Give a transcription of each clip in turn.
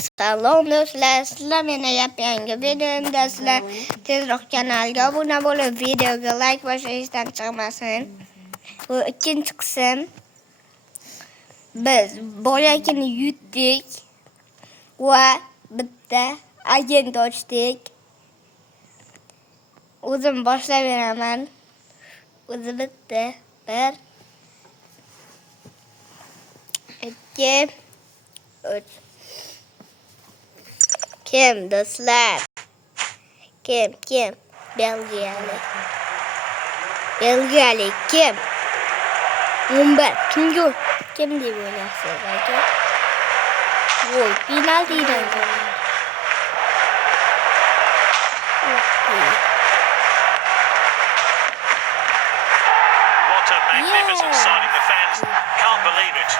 Salom do'stlar, sizlar meni yangi videomdasizlar. Tezroq kanalga obuna bo'lib, videoga like bosishdan chiqmasin. Bu ikkinchi qism. Biz boyagini yutdik va bitta agent ochdik. O'zim boshlab beraman. O'zi bitta 1 2 3 Kim do'stlar? Kim? Belgiyalik kim? Mumbat kim deb o'ylaysiz aka? Voy, penaltidan gol. What a magnificent signing. The fans can't believe it.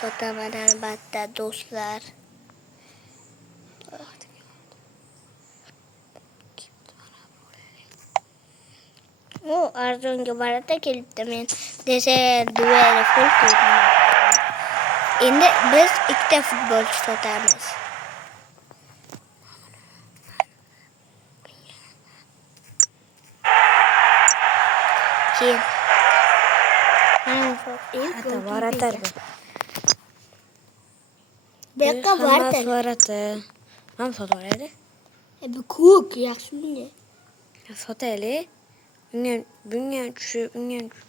Sotaman albatta do'stlar. O arzonga barata kelibdi, men desa duel full qo'ydim. Endi biz ikkita futbolchi sotamiz. Keyin Varatar bu. Bekka vartar. Varatar. Ham sotaradi. Bu ko'k yaxshi bunga. Sotaylik. Bunga tushib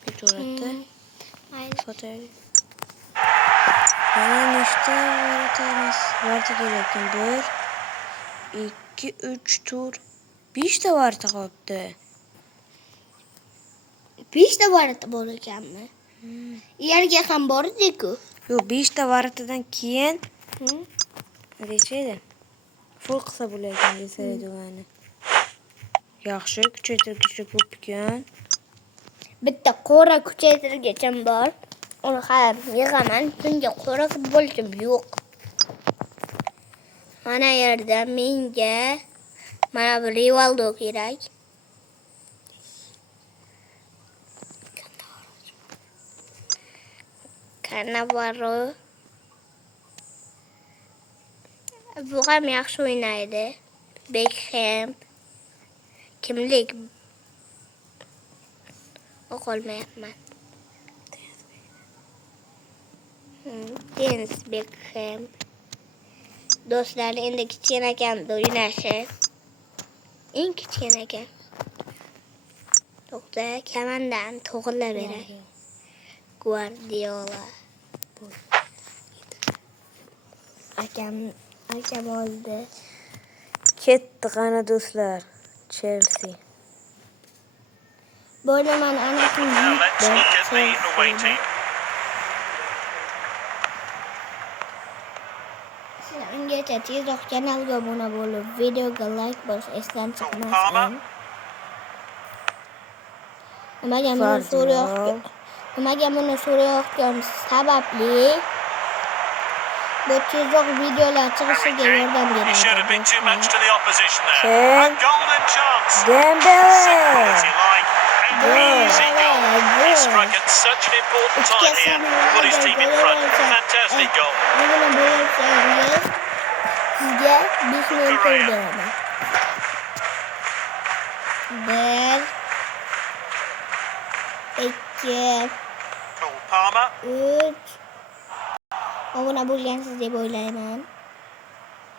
ketaveradi. Aynen. Sotaylik. Mana nechta varatamiz? Varta kelayotgan 1 2 3 4 5 ta varta qolibdi. 5 ta varata bor ekanmi? Yerga ham bor edi-ku. Yo'q, 5 ta varatadan keyin nechaydi? Full qilsa bo'larkan desa degani. Yaxshi, kuchaytirgichli ko'p ekan. Bitta qora kuchaytirgichim bor. Uni ham yig'aman. Bunga qora futbolchim yo'q. Mana yerda menga mana bu Rivaldo kerak. Cannavaro. Bu ham yaxshi o'ynaydi. Beckham. Kimlik? O'qolmayapman. Dennis Beckham. Do'stlar, endi kichkina ekanda o'ynashi. Eng kichkina ekan. To'xta, kamandan to'g'ila beray. Guardiola. Akam oldi. Ketdi qani do'stlar. Chelsea. Bo'laman anasini Now let's look at the away team. Ungacha tezroq kanalga obuna bo'lib, videoga like bosish esdan Palmer. chiqmasin. Nimaga buni so'rayotgan sababli bu tezroq videolar chiqishiga yordam He showed a bit too much beradi. to the opposition there. Ken. A golden chance. Dembele. Simple as you like. An easy goal. He struck at such an important time here to put his team in front. Fantastic goal. Buni bo'lsangiz sizga 5 ming pul beraman. 1 2 Cole Palmer. 3 Obuna bo'lgansiz deb o'ylayman.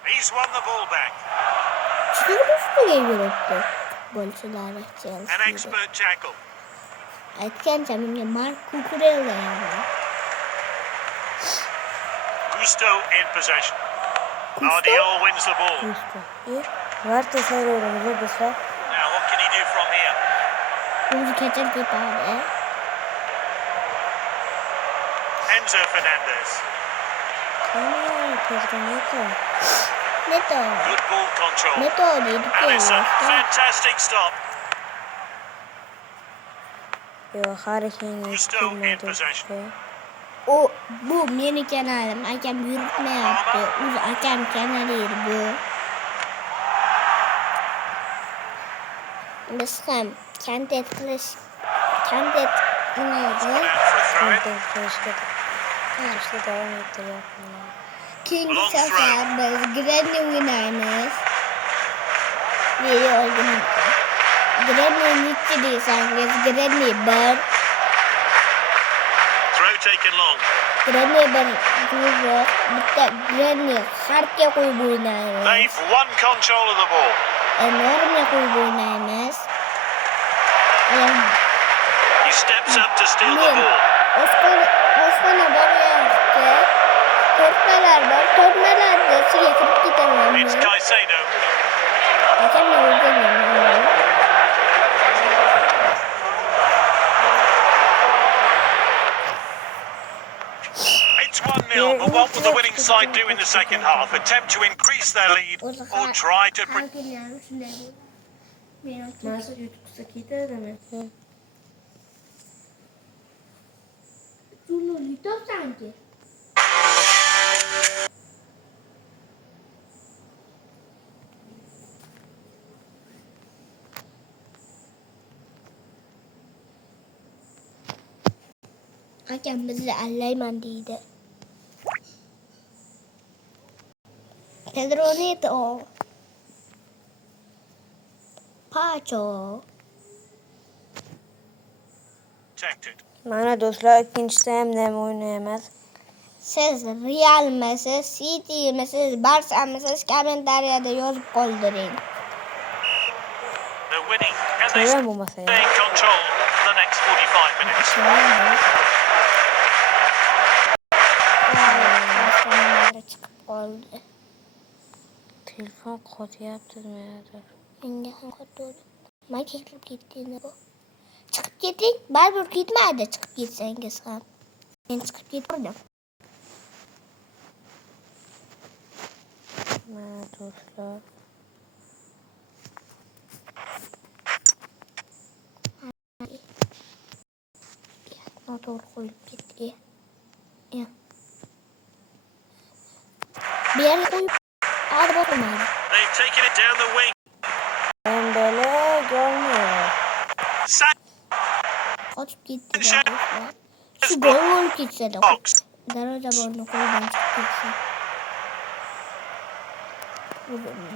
He's won the ball back. Chiqib ustiga yuribdi. Bolchilar Chelsea. An expert tackle. Aytgancha menga Mark Cucurella yoqdi. Gusto in possession. Ardiol wins the ball. Varta saylaveramiz do'stlar. Now what can he do from here? O'zi kechir ketadi. Enzo Fernandez. Neto Good ball control. deydi Alisson. ki. Fantastic stop. Yo'q, har ikkingiz Gusto in possession. Bu meni kanalim. Akam yuritmayapti. O'zi akam kanali bu. Biz ham kontent Out for a throw in. qilishga davom ettiryapmiz. King Long throw. sefer biz Granny oynayımız. Video oyunu. Granny niçin değilseniz Granny bir. Throw taken long. Granny bir grubu. Bitti Granny harika koyup oynayımız. They've won control of the ball. Enorme koyup oynayımız. He steps up to steal the ball. Osman'a varıyor. Tornalar var. Tornalar da suya kırıp gidemem. It's Caicedo. Hakem ne oldu? It's 1-0, but what will the winning side do in the second half? Attempt to increase their lead or try to... Nasıl YouTube'da gider mi? Lolito sanki. Hakem bizi Aleyman dedi. Pedro Neto. Pacho. Protected. Mana do'stlar, ikkinchisi ham nima o'ynaymiz? Siz Real'misiz, City'misiz, Barça'misiz kommentariyada yozib qoldiring. They're winning. Can they To'g'ri stay bo'lmasa in ham. control for the next 45 minutes? Chiqib qoldi. Telefon qotyapti nimadir. Menga ham qotdi. Nima kelib ketdingiz bu? Chiqib keting, baribir ketmaydi chiqib ketsangiz ham. Men chiqib ketdim. Mana do'stlar. Noto'g'ri qo'yib ketdi. Bu yerga qo'yib bo'lmaydi. They've taken it down the wing. Dembele görmüyor. Qochib ketdi. Shu gol bo'lib ketsa-da. Darvozaborni qo'ldan chiqib ketsa.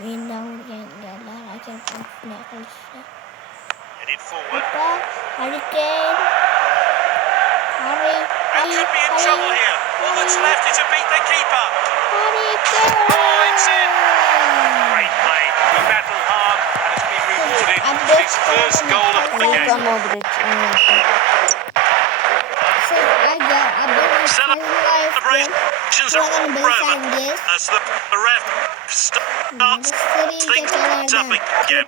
Mendan urganlar hakem shunday qilishsa. Headed forward. Harry Kane. And could be in trouble here. All that's left is to beat the keeper. Harry Kane. Oh, it's in. Great play. He battled hard and has been rewarded with his first goal of the Luka game. Modric. Siz agar Celebrations are over as the ref starts things up again.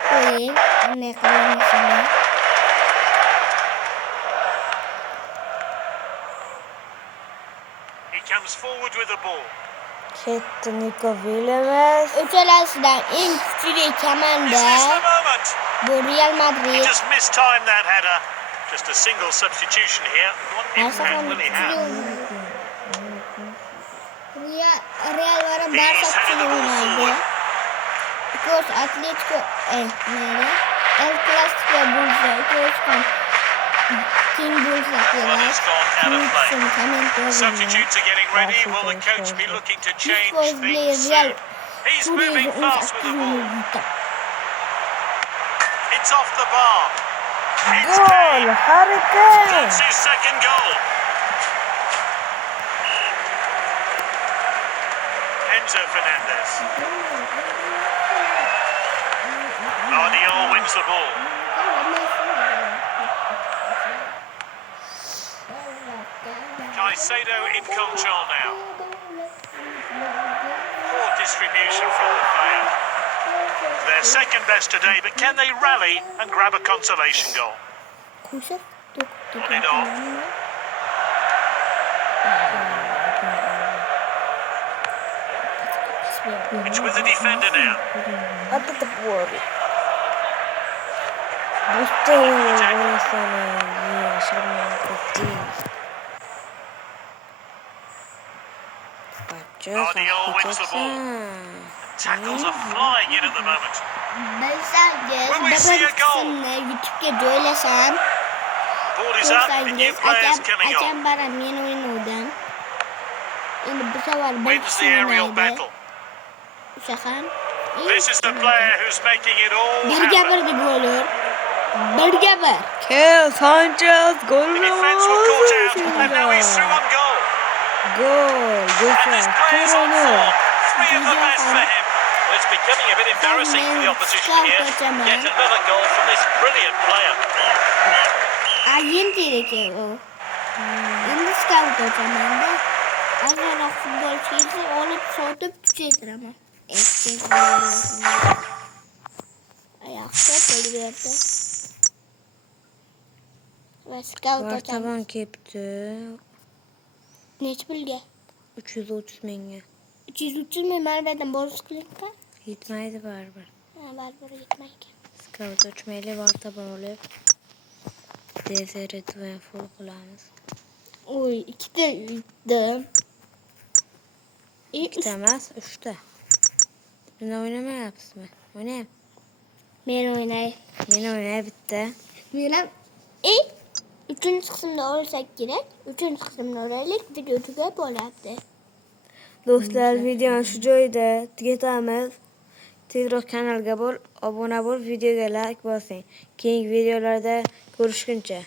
He comes forward with the ball. Ketdi Nico Williams. Uchalasidan eng kuchli Is komanda this the moment? bu Real He Madrid. just mistimed that header. Just a single substitution here. What impact will he have? Real var Barça kuchli o'ynaydi. Ikko'z Atletico nima? El Clasico bo'lsa, ikko'z ham King bo'lsa Well, he's gone out of play. kerak. Substitutes are getting ready. Will the coach be looking to change things soon? He's moving fast with the ball. It's off the bar. It's Gol! Kane. Harry Kane! That's his second goal. Enzo Fernandez. Guardiola wins the ball. Caicedo in control now. Poor distribution from the player. Their second best today, but can they rally and grab a consolation goal? On it off. It's with the defender now. Atı da bu arada. Bu da sana yaşamaya gitti. Guardiola wins the ball. Tackles are flying in at the moment. Will we see a goal? YouTube'ga joylasam, Ball is up and new players coming on. akam bana men o'ynovdan Endi bu safar bir Wins kishi the aerial o'ynaydi. battle. O'sha ham. This is the player who's making it all Birga happen. bir deb o'ylar. Birga bir. Kel Sanchez The golünü defence were caught out, and now he's through on goal. Gol. And this Göster. player's on Turunu. form. 3 of the best for him. Well, it's becoming a bit embarrassing for the opposition here. Yet another goal from this brilliant player. Agent erkek o. Endi scout o'taman-da. Azroq futbolchiga olib sotib kuchaytiraman. Ayaqda pul berdi. Va scout o'taman. Vartaban kepti. Nech pulga? 330 mingga. 330 ming marvadan borus qilinka? Yetmaydi baribir. Ha, baribir yetmaydi. Scout uçmayla vartaban olib. DSR ve full qilamiz. Oy, ikkita uydim. Ikkita emas, 3ta. Bunda o'ynamayapsizmi? O'ynayam. Men o'ynay. Men o'ynay bitta. Men ham 3-chi qismda olsak kerak. 3-chi qismni olaylik, video tugab bo'ladi. Do'stlar, videoni shu joyda tugatamiz. Tezroq kanalga obuna bo'l, videoga like bosing. Keyingi videolarda ko'rishguncha